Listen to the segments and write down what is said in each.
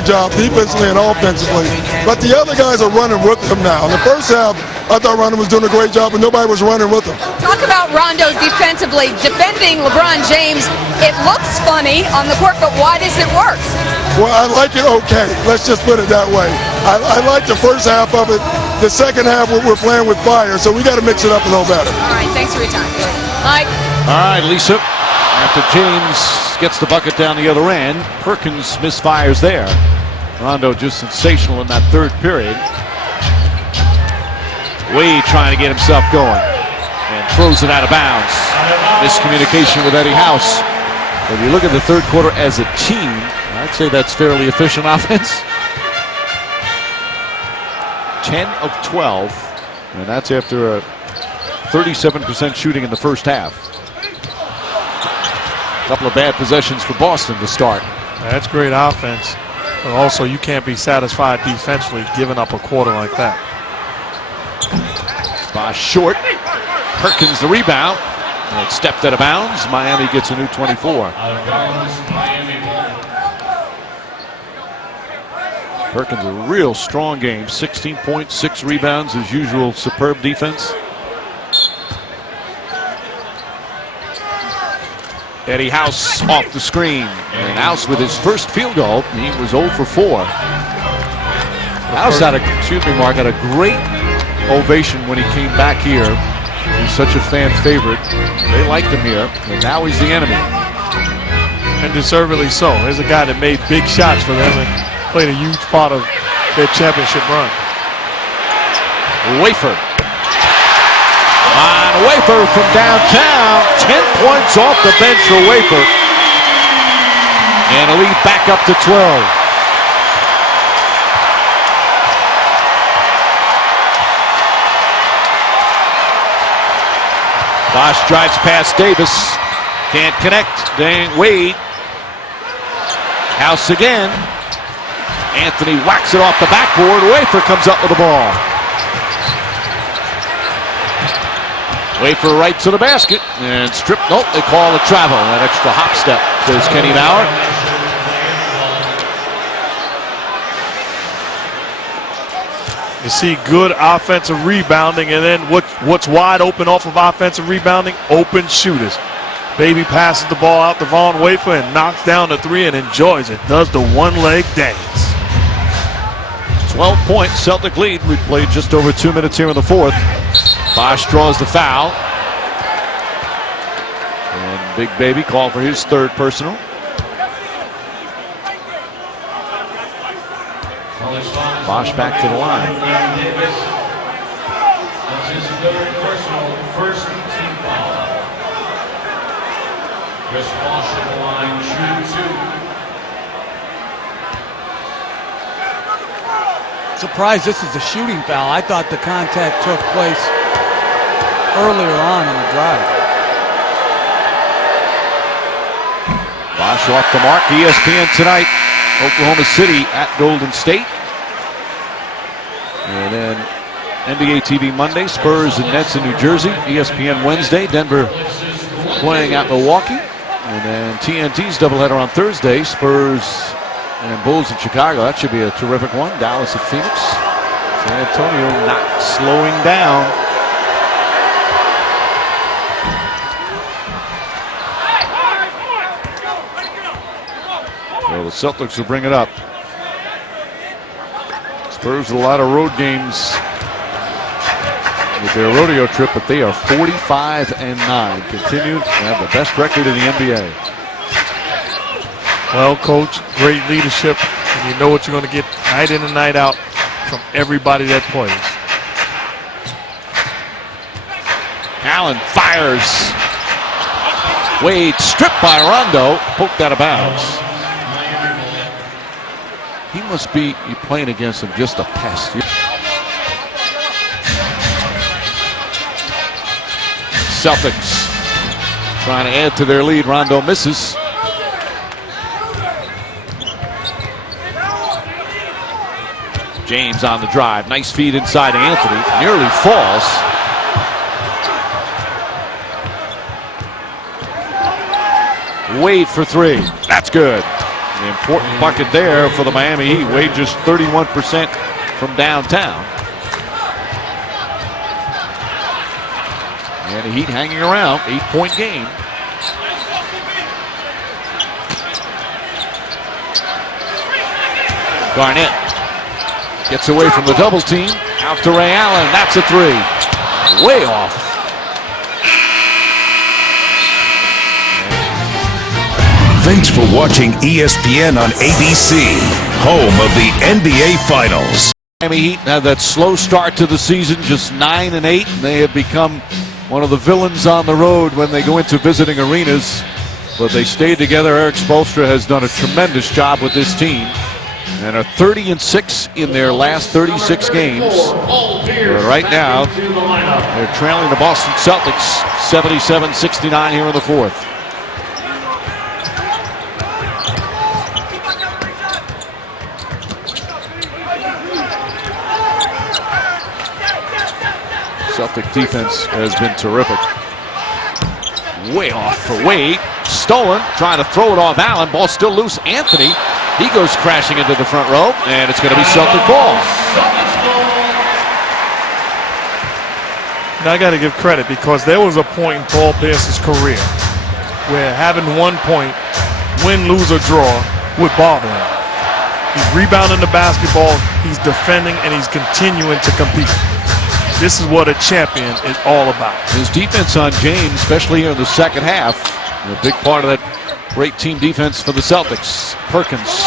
job defensively and offensively, but the other guys are running with him now. In the first half, I thought Rondo was doing a great job, but nobody was running with him. Talk about Rondo defensively. Defending LeBron James, it looks funny on the court, but why does it work? Well, I like it okay. Let's just put it that way. I like the first half of it. The second half, we're playing with fire, so we got to mix it up a little better. All right, thanks for your time. Mike. All right, Lisa. After James gets the bucket down the other end, Perkins misfires there. Rondo just sensational in that third period. Wade trying to get himself going and throws it out of bounds. Miscommunication with Eddie House. If you look at the third quarter as a team, I'd say that's fairly efficient offense. 10 of 12, and that's after a 37% shooting in the first half. A couple of bad possessions for Boston to start. That's great offense, but also you can't be satisfied defensively giving up a quarter like that. Bosh short. Perkins the rebound. And it stepped out of bounds. Miami gets a new 24. Perkins a real strong game. 16 points, 6 rebounds, as usual. Superb defense. Eddie House off the screen. And House with his first field goal. He was 0 for 4. House had Mark had a great ovation when he came back here. He's such a fan favorite. They liked him here, and now he's the enemy. And deservedly so. Here's a guy that made big shots for them and played a huge part of their championship run. Wafer. On Wafer from downtown. 10 points off the bench for Wafer. And a lead back up to 12. Bosh drives past Davis. Can't connect. Wade. House again. Anthony whacks it off the backboard. Wafer comes up with the ball. Wafer right to the basket. And strip. Nope, they call a travel. That extra hop step, says Kenny Bauer. You see good offensive rebounding, and then what's wide open off of offensive rebounding? Open shooters. Baby passes the ball out to Von Wafer and knocks down the three and enjoys it. Does the one-leg dance. 12 points, Celtic lead. We played just over 2 minutes here in the fourth. Bosh draws the foul. And Big Baby called for his third personal. Bosh back to the line. That's his third personal, first team foul. chrisbosh at the line, shooting 2. Surprised this is a shooting foul. I thought the contact took place earlier on in the drive. Bosh off the mark. ESPN tonight. Oklahoma City at Golden State. And then NBA TV Monday, Spurs and Nets in New Jersey. ESPN Wednesday, Denver playing at Milwaukee. And then TNT's doubleheader on Thursday, Spurs and Bulls in Chicago. That should be a terrific one. Dallas at Phoenix. San Antonio not slowing down. So the Celtics will bring it up. Spurs with a lot of road games with their rodeo trip, but they are 45-9. Continue to have the best record in the NBA. Well, coach, great leadership, and you know what you're going to get night in and night out from everybody that plays. Allen fires. Wade stripped by Rondo, poked out of bounds. He must be playing against him just a pest. Celtics trying to add to their lead. Rondo misses. James on the drive. Nice feed inside Anthony. Nearly falls. Wade for three. That's good. And important bucket there for the Miami Heat. Wade just 31% from downtown. And the Heat hanging around, 8-point game. Garnett gets away from the double team. Out to Rayallen. That's a three. Way off. Thanks for watching ESPN on ABC, home of the NBA Finals. Miami Heat had that slow start to the season, just 9-8, and they have become one of the villains on the road when they go into visiting arenas. But they stayed together. Eric Spoelstra has done a tremendous job with this team, and are 30-6 in their last 36 games. But right now, they're trailing the Boston Celtics 77-69 here in the fourth. Celtic defense has been terrific. Way off for Wade. Stolen. Trying to throw it off Allen. Ball still loose. Anthony. He goes crashing into the front row. And it's going to be Celtic ball. Now I got to give credit, because there was a point in Paul Pierce's career where having 1 point, win, lose, or draw, would bother him. He's rebounding the basketball. He's defending, and he's continuing to compete. This is what a champion is all about. His defense on James, especially here in the second half, a big part of that great team defense for the Celtics. Perkins,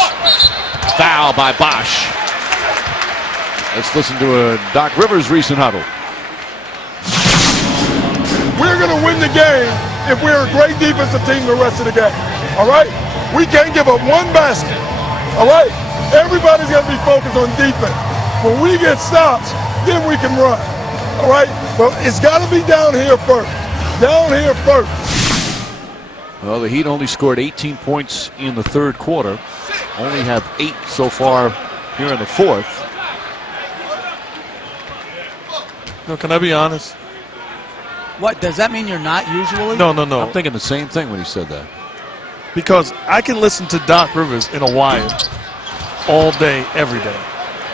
foul by Bosh. Let's listen to Doc Rivers' recent huddle. We're going to win the game if we're a great defensive team the rest of the game. All right? We can't give up one basket. All right? Everybody's got to be focused on defense. When we get stops, then we can run. All right? But it's got to be down here first. Down here first. Well, the Heat only scored 18 points in the third quarter. Only have 8 so far here in the fourth. No, can I be honest? What, does that mean you're not usually? No. I'm thinking the same thing when he said that. Because I can listen to Doc Rivers in a Wyatt all day, every day.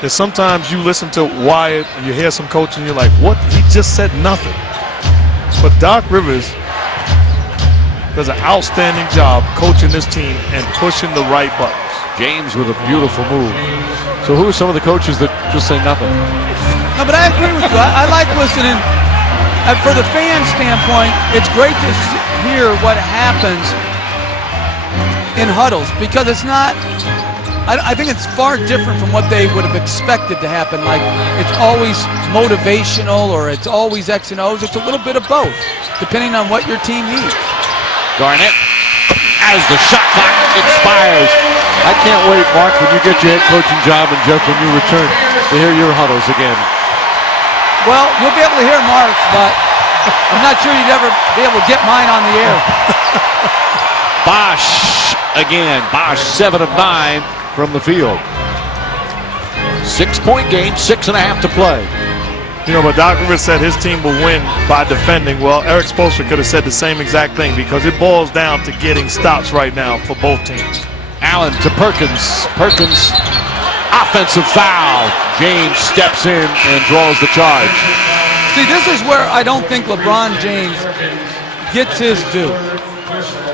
There's sometimes you listen to Wyatt and you hear some coaching and you're like, what? He just said nothing. But Doc Rivers does an outstanding job coaching this team and pushing the right buttons. James with a beautiful move. So who are some of the coaches that just say nothing? No, but I agree with you. I like listening. And for the fan standpoint, it's great to hear what happens in huddles, because it's not, I think it's far different from what they would have expected to happen. Like, it's always motivational or it's always X and O's. It's a little bit of both, depending on what your team needs. Garnett, as the shot clock expires. I can't wait, Mark, when you get your head coaching job and Jeff, when you return, to hear your huddles again. Well, you'll be able to hear Mark, but I'm not sure you'd ever be able to get mine on the air. Bosh again. Bosh 7 of 9 from the field. 6-point game, 6.5 to play. You know, but Doc Rivers said his team will win by defending. Well, Eric Spoelstra could have said the same exact thing, because it boils down to getting stops right now for both teams. Allen to Perkins. Perkins, offensive foul. James steps in and draws the charge. See, this is where I don't think LeBron James gets his due.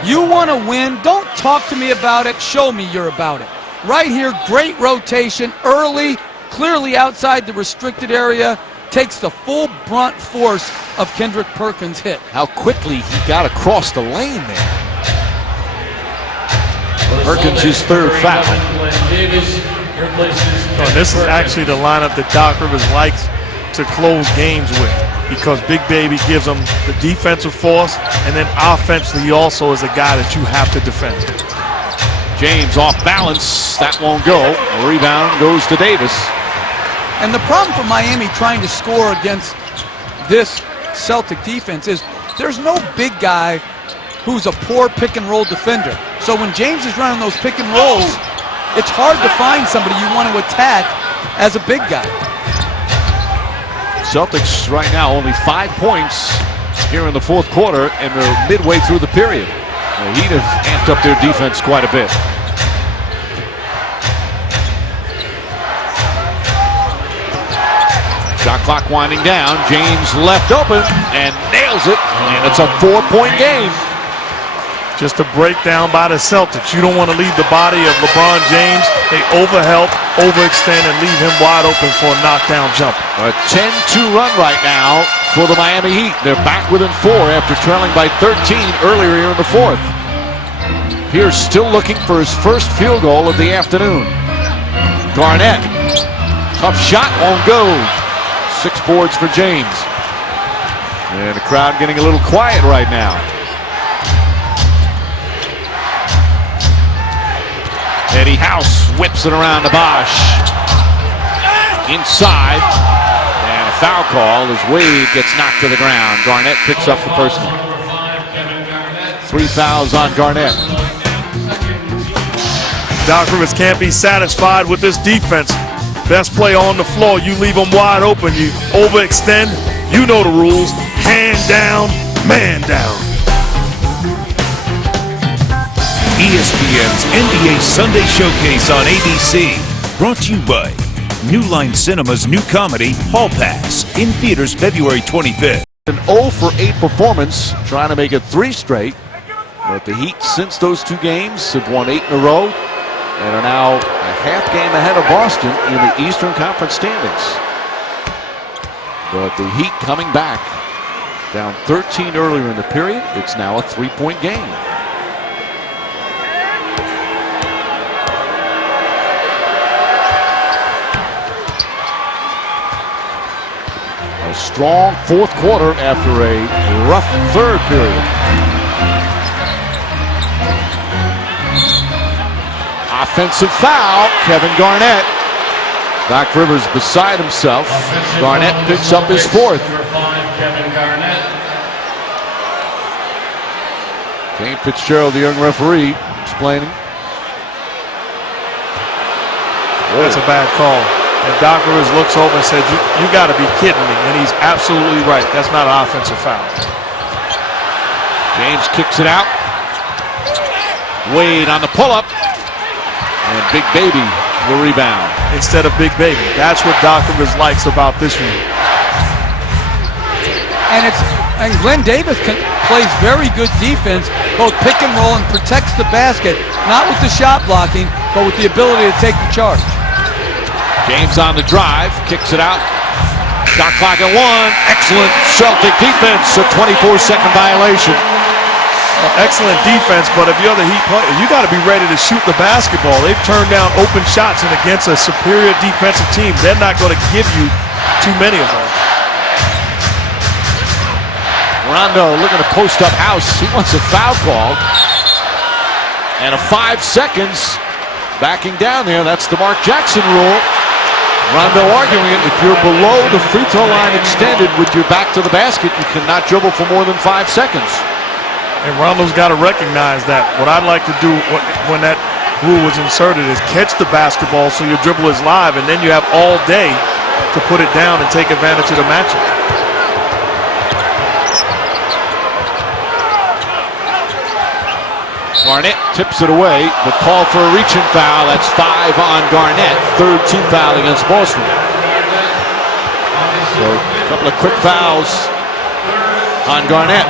You want to win, don't talk to me about it, show me you're about it. Right here, great rotation, early, clearly outside the restricted area, takes the full brunt force of Kendrick Perkins' hit. How quickly he got across the lane there. Perkins his third foul. Oh, this is actually the lineup that Doc Rivers likes to close games with, because Big Baby gives him the defensive force, and then offensively he also is a guy that you have to defend. James off balance. That won't go. A rebound goes to Davis. And the problem for Miami trying to score against this Celtic defense is there's no big guy who's a poor pick-and-roll defender. So when James is running those pick-and-rolls, it's hard to find somebody you want to attack as a big guy. Celtics right now only 5 points here in the fourth quarter, and they're midway through the period. The Heat have amped up their defense quite a bit. Clock winding down. James left open and nails it. And it's a 4-point game. Just a breakdown by the Celtics. You don't want to leave the body of LeBron James. They overhelp, overextend, and leave him wide open for a knockdown jumper. A 10-2 run right now for the Miami Heat. They're back within 4 after trailing by 13 earlier here in the 4th. Pierce still looking for his first field goal of the afternoon. Garnett, tough shot, won't go. 6 boards for James. And the crowd getting a little quiet right now. Eddie House whips it around to Bosh. Inside. And a foul call as Wade gets knocked to the ground. Garnett picks up the personal. 3 fouls on Garnett. Doc Rivers can't be satisfied with this defense. Best play on the floor. You leave them wide open. You overextend. You know the rules. Hand down, man down. ESPN's NBA Sunday Showcase on ABC. Brought to you by New Line Cinema's new comedy, Hall Pass, in theaters February 25th. An 0 for 8 performance, trying to make it 3 straight. But the Heat, since those 2 games, have won 8 in a row and are now a half game ahead of Boston in the Eastern Conference standings. But the Heat coming back, down 13 earlier in the period. It's now a 3-point game. A strong 4th quarter after a rough 3rd period. Offensive foul, Kevin Garnett. Doc Rivers beside himself. Garnett picks up his 4th. Kane Fitzgerald, the young referee, explaining. That's a bad call. And Doc Rivers looks over and said, you got to be kidding me. And he's absolutely right. That's not an offensive foul. James kicks it out. Wade on the pull-up. And Big Baby the rebound. Instead of Big Baby. That's what Doc Rivers likes about this unit. And Glenn Davis plays very good defense, both pick and roll, and protects the basket, not with the shot blocking, but with the ability to take the charge. James on the drive, kicks it out. Shot clock at 1. Excellent Celtic defense. A 24-second violation. Excellent defense, but if you're the Heat player, you got to be ready to shoot the basketball. They've turned down open shots, and against a superior defensive team, they're not going to give you too many of them. Rondo looking to post up House. He wants a foul call. And a 5 seconds backing down there. That's the Mark Jackson rule. Rondo arguing it. If you're below the free throw line extended with your back to the basket, you cannot dribble for more than 5 seconds. And Rondo's got to recognize that. What I'd like to do when that rule was inserted is catch the basketball so your dribble is live, and then you have all day to put it down and take advantage of the matchup. Garnett tips it away, but call for a reaching foul. That's 5 on Garnett. 3rd team foul against Boston. So a couple of quick fouls on Garnett.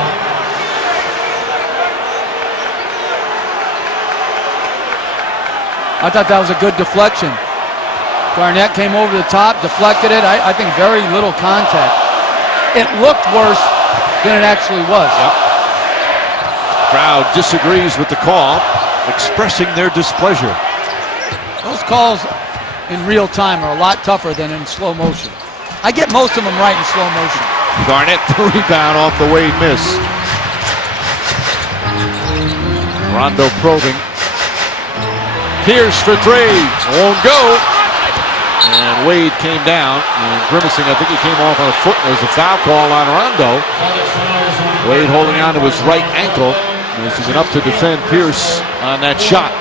I thought that was a good deflection. Garnett came over the top, deflected it. I think very little contact. It looked worse than it actually was. Yep. Crowd disagrees with the call, expressing their displeasure. Those calls in real time are a lot tougher than in slow motion. I get most of them right in slow motion. Garnett, the rebound off the Wade miss. Rondo probing. Pierce for 3. Won't go. And Wade came down and grimacing. I think he came off on a foot. There's a foul call on Rondo. Wade holding on to his right ankle. This is enough to defend Pierce on that shot.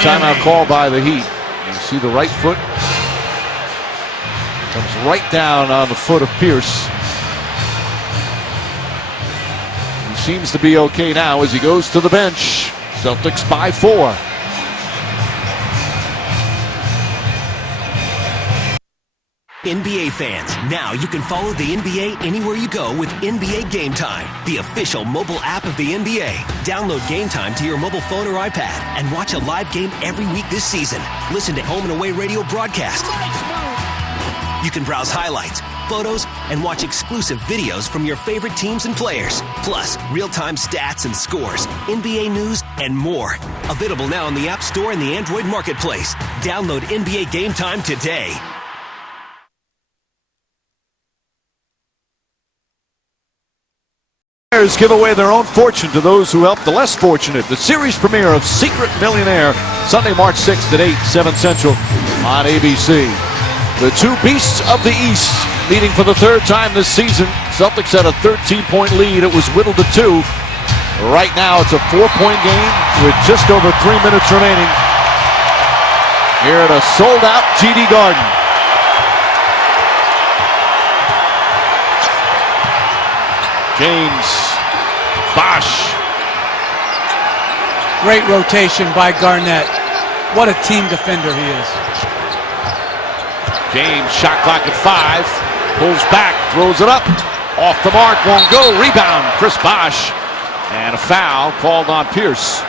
Timeout call by the Heat. You see the right foot comes right down on the foot of Pierce. He seems to be okay now as he goes to the bench. Celtics by 4. NBA fans, now you can follow the NBA anywhere you go with NBA Game Time, the official mobile app of the NBA. Download Game Time to your mobile phone or iPad and watch a live game every week this season. Listen to home and away radio broadcast. You can browse highlights, photos, and watch exclusive videos from your favorite teams and players. Plus, real-time stats and scores, NBA news, and more. Available now on the App Store and the Android Marketplace. Download NBA Game Time today. Give away their own fortune to those who help the less fortunate. The series premiere of Secret Millionaire, Sunday, March 6th at 8, 7 Central on ABC. The two beasts of the East meeting for the third time this season. Celtics had a 13-point lead. It was whittled to 2. Right now it's a 4-point game with just over 3 minutes remaining here at a sold-out TD Garden. James, Bosh. Great rotation by Garnett. What a team defender he is. James, shot clock at 5. Pulls back, throws it up. Off the mark, won't go. Rebound, chrisbosh. And a foul called on Pierce.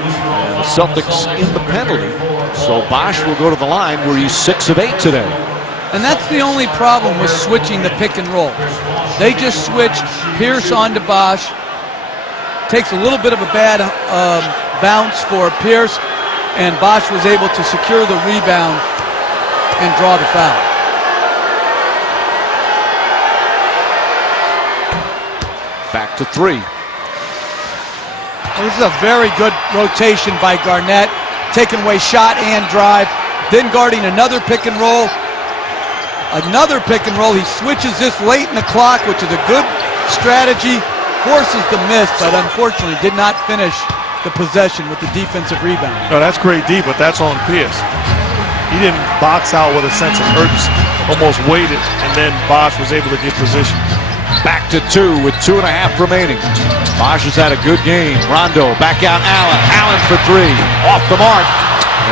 And the Celtics in the penalty. So Bosh will go to the line where he's 6 of 8 today. And that's the only problem with switching the pick and roll. They just switched Pierce onto Bosh. Takes a little bit of a bad bounce for Pierce, and Bosh was able to secure the rebound and draw the foul. Back to 3. Well, this is a very good rotation by Garnett, taking away shot and drive, then guarding another pick and roll. Another pick and roll. He switches this late in the clock, which is a good strategy. Forces the miss, but unfortunately did not finish the possession with the defensive rebound. No, that's great D, but that's on Pierce. He didn't box out with a sense of urgency. Almost waited, and then Bosh was able to get position. Back to 2 with 2.5 remaining. Bosh has had a good game. Rondo back out Allen. Allen for 3. Off the mark.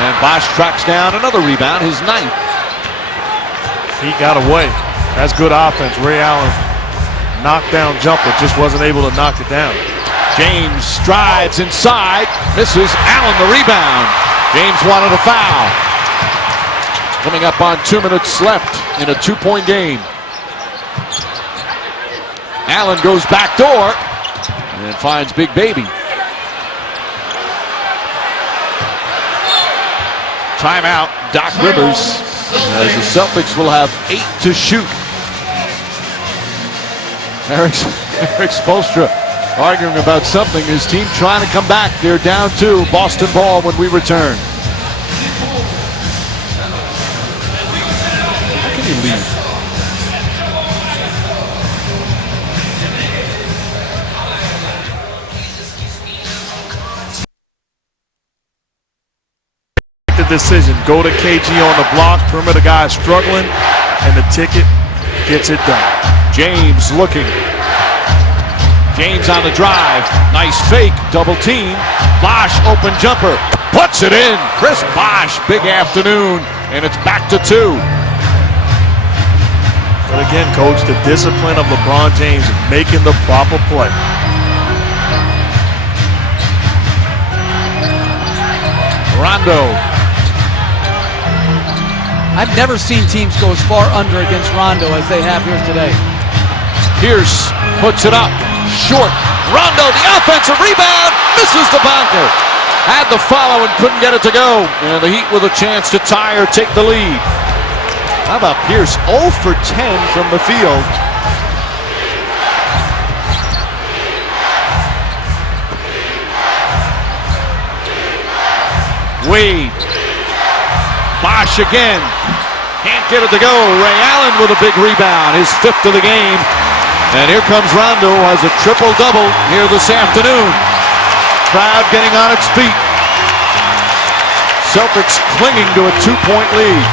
And Bosh tracks down another rebound, his 9th. He got away. That's good offense. Rayallen knockdown jumper, just wasn't able to knock it down. James strides inside, misses. Allen the rebound. James wanted a foul. Coming up on 2 minutes left in a 2-point game. Allen goes back door and finds Big Baby. Timeout, Doc Rivers. As the Celtics will have 8 to shoot. Eric Spoelstra arguing about something. His team trying to come back. They're down 2. Boston ball when we return. How can you leave? Decision. Go to KG on the block. Perimeter guy struggling, and the ticket gets it done. James looking. James on the drive. Nice fake. Double team. Bosh open jumper. Puts it in. Chris Bosh. Big afternoon. And it's back to 2. But again, coach, the discipline of LeBron James making the proper play. Rondo. I've never seen teams go as far under against Rondo as they have here today. Pierce puts it up. Short. Rondo, the offensive rebound. Misses the bunker. Had the follow and couldn't get it to go. And the Heat with a chance to tie or take the lead. How about Pierce? 0 for 10 from the field. Wade. Bosh again. Can't get it to go. Rayallen with a big rebound. His 5th of the game. And here comes Rondo, has a triple-double here this afternoon. Crowd getting on its feet. Celtics clinging to a 2-point lead.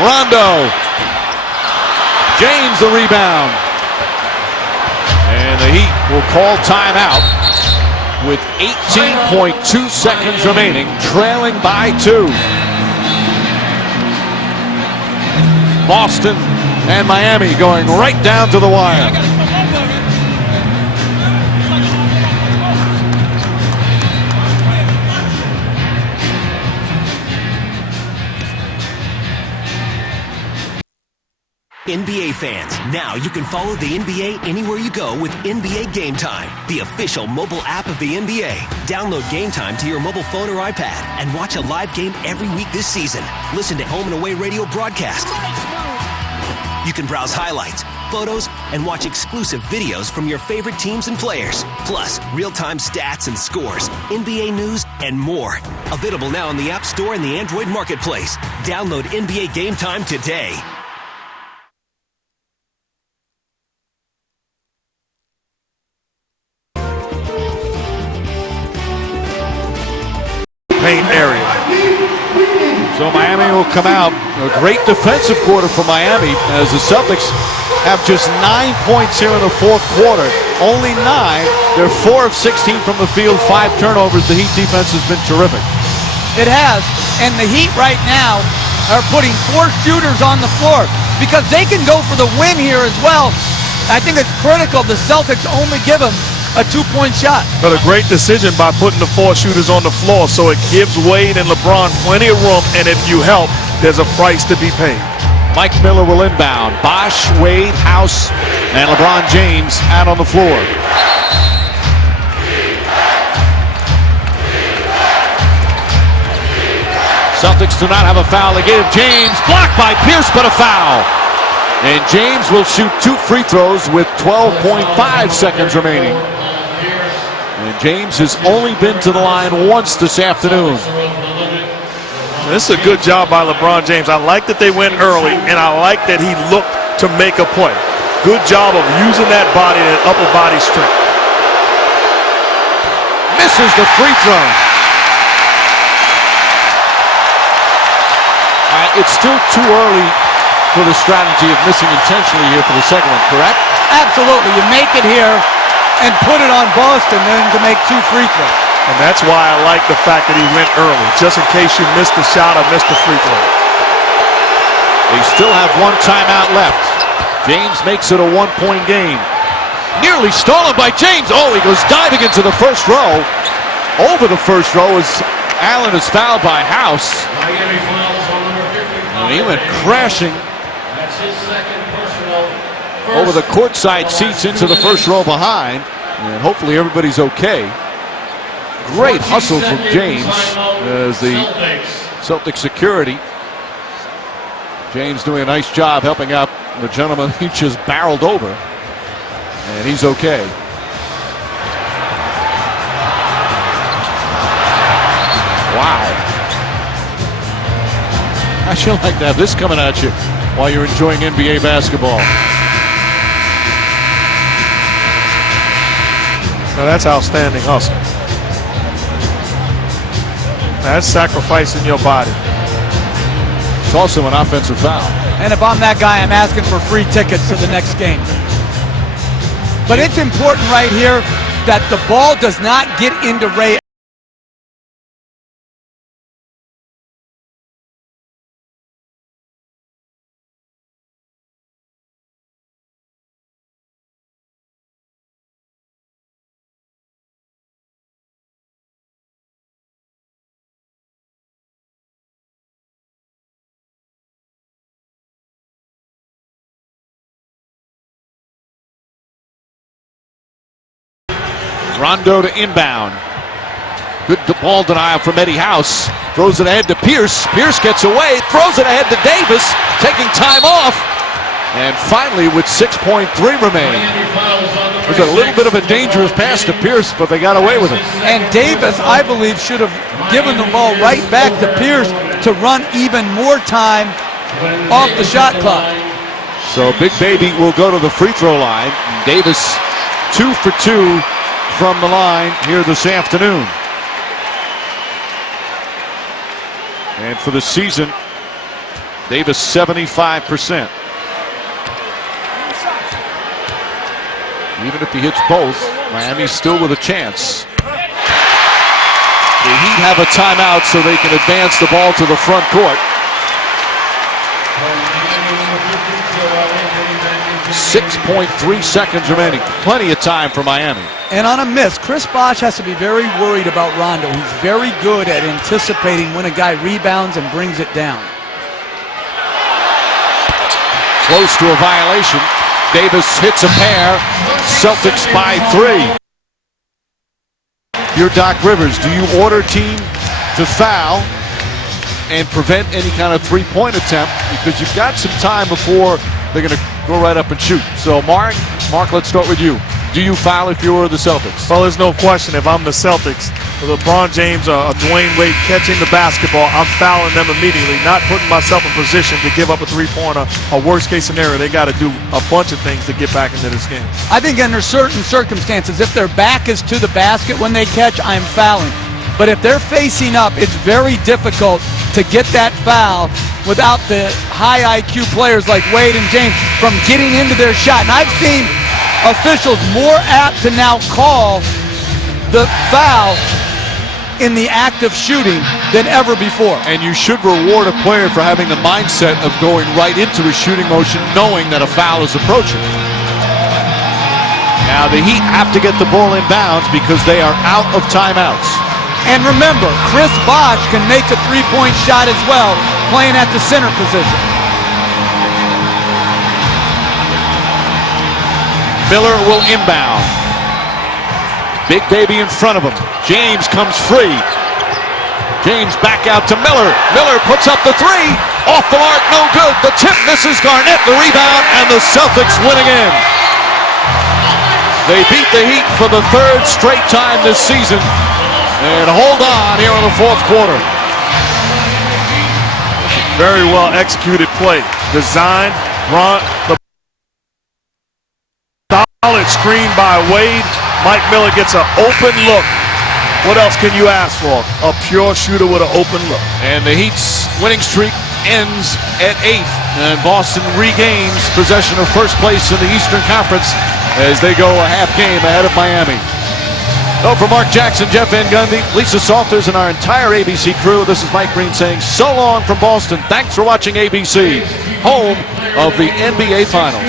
Rondo. James the rebound. And the Heat will call timeout. with 18.2 seconds remaining, trailing by 2. Boston and Miami going right down to the wire. NBA fans, now you can follow the NBA anywhere you go with NBA Game Time, the official mobile app of the NBA. Download Game Time to your mobile phone or iPad and watch a live game every week this season. Listen to home and away radio broadcast. You can browse highlights, photos, and watch exclusive videos from your favorite teams and players. Plus, real-time stats and scores, NBA news, and more. Available now on the App Store and the Android Marketplace. Download NBA Game Time today. Paint area. So Miami will come out. A great defensive quarter for Miami as the Celtics have just 9 points here in the fourth quarter. Only 9. They're 4 of 16 from the field, 5 turnovers. The Heat defense has been terrific. It has. And the Heat right now are putting 4 shooters on the floor because they can go for the win here as well. I think it's critical the Celtics only give them a 2-point shot. But a great decision by putting the 4 shooters on the floor, so it gives Wade and LeBron plenty of room, and if you help, there's a price to be paid. Mike Miller will inbound. Bosh, Wade, House, and LeBron James out on the floor. Celtics do not have a foul to give. James blocked by Pierce, but a foul. And James will shoot 2 free throws with 12.5 seconds remaining. And James has only been to the line once this afternoon. This is a good job by LeBron James. I like that they went early, and I like that he looked to make a play. Good job of using that body and upper body strength. Misses the free throw. It's still too early for the strategy of missing intentionally here for the second one, correct? Absolutely. You make it here and put it on Boston then to make 2 free throws. And that's why I like the fact that he went early, just in case you missed the shot or missed the free throw. They still have 1 timeout left. James makes it a 1-point game. Nearly stolen by James. Oh, he goes diving into the first row. Over the first row as Allen is fouled by House. Miami fouls on number 55. And he went crashing That's his second personal. over the courtside seats into the first row behind. And hopefully everybody's okay. Great hustle from James as the Celtic security. James doing a nice job helping out the gentleman he just barreled over. And he's okay. Wow. I sure like to have this coming at you while you're enjoying NBA basketball. Now that's outstanding hustle. That's sacrificing your body. It's also an offensive foul. And if I'm that guy, I'm asking for free tickets to the next game. But it's important right here that the ball does not get into Ray. Rondo to inbound. Good ball denial from Eddie House. Throws it ahead to Pierce. Pierce gets away. Throws it ahead to Davis. Taking time off. And finally, with 6.3 remaining. It was a little bit of a dangerous pass to Pierce, but they got away with it. And Davis, I believe, should have given the ball right back to Pierce to run even more time off the shot clock. So Big Baby will go to the free throw line. Davis 2 for 2 from the line here this afternoon. And for the season, Davis 75%. Even if he hits both, Miami's still with a chance. The Heat have a timeout so they can advance the ball to the front court. 6.3 seconds remaining. Plenty of time for Miami. And on a miss, Chris Bosh has to be very worried about Rondo. He's very good at anticipating when a guy rebounds and brings it down. Close to a violation. Davis hits a pair. Celtics by 3. You're Doc Rivers. Do you order team to foul and prevent any kind of three-point attempt? Because you've got some time before they're going to go right up and shoot. So, Mark, let's start with you. Do you foul if you're the Celtics? Well, there's no question. If I'm the Celtics, LeBron James or Dwayne Wade catching the basketball, I'm fouling them immediately, not putting myself in position to give up a three-pointer. A worst-case scenario, they got to do a bunch of things to get back into this game. I think under certain circumstances, if their back is to the basket when they catch, I'm fouling. But if they're facing up, it's very difficult to get that foul without the high IQ players like Wade and James from getting into their shot. And I've seen officials more apt to now call the foul in the act of shooting than ever before. And you should reward a player for having the mindset of going right into a shooting motion knowing that a foul is approaching. Now the Heat have to get the ball in bounds because they are out of timeouts. And remember, Chris Bosh can make a three-point shot as well, playing at the center position. Miller will inbound. Big baby in front of him. James comes free. James back out to Miller. Miller puts up the three. Off the mark, no good. The tip misses Garnett. The rebound, and the Celtics win again. They beat the Heat for the third straight time this season. And hold on here in the fourth quarter. Very well executed play. Designed, run, the solid screen by Wade. Mike Miller gets an open look. What else can you ask for? A pure shooter with an open look. And the Heat's winning streak ends at 8. And Boston regains possession of first place in the Eastern Conference as they go a half game ahead of Miami. So for Mark Jackson, Jeff Van Gundy, Lisa Salters, and our entire ABC crew, this is Mike Green saying so long from Boston. Thanks for watching ABC, home of the NBA Finals.